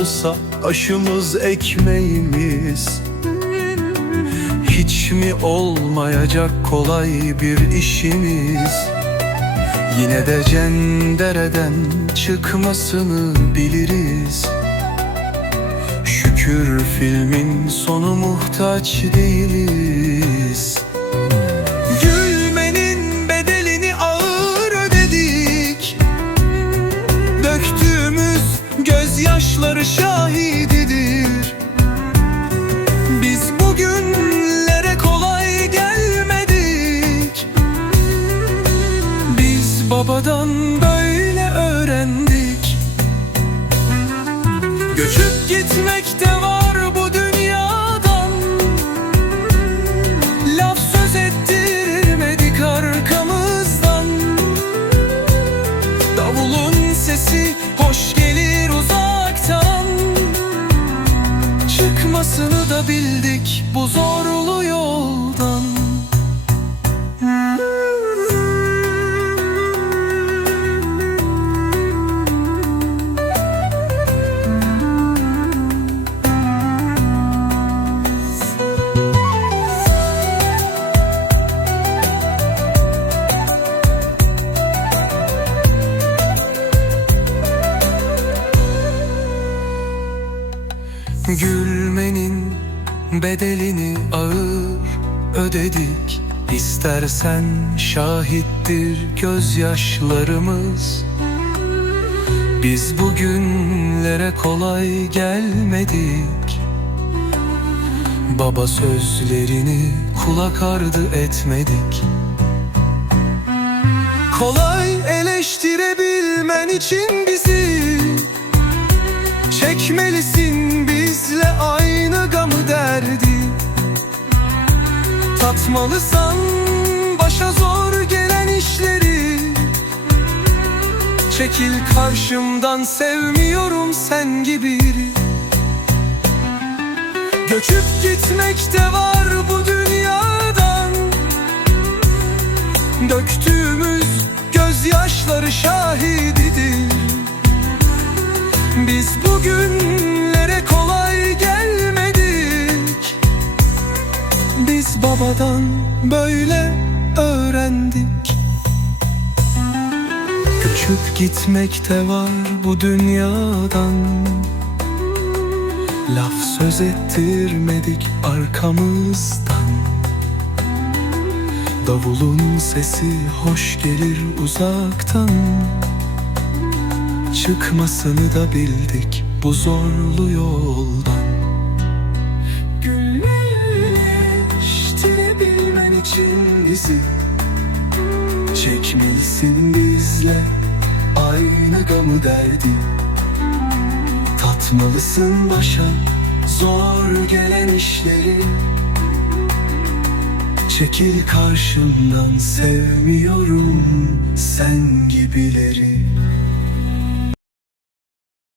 olsa aşımız ekmeğimiz Hiç mi olmayacak kolay bir işimiz? Yine de cendereden çıkmasını biliriz. Şükür filmin sonu muhtaç değiliz şahididir. Biz bugünlere kolay gelmedik. Biz babadan böyle öğrendik. Göçüp var ettirmedik arkamızdan. Davulun sesi hoş gelir Çıkmasını da bildik bu zorlu yoldan Gülmenin bedelini ağır ödedik. İstersen şahittir gözyaşlarımız. Biz bugünlere kolay gelmedik. Baba sözlerini kulak ardı etmedik. Kolay eleştirebilmen için bizi Çekmelisin Tatmalısan başa zor gelen işleri. Çekil karşımdan sevmiyorum sen gibi Göçüp gitmekte var bu dünyadan. Döktüğümüz gözyaşları şahididir. Biz bugünlere öğrendik. Göçüp gitmekte var bu dünyadan. Laf söz ettirmedik arkamızdan. Davulun sesi hoş gelir uzaktan. Çıkmasını da bildik bu zorlu yoldan. Gülleştirebilmen için bizi Çekmelisin bizle aynı gamı derdi. Tatmalısın başa zor gelen işleri. Çekil karşımdan sevmiyorum sen gibileri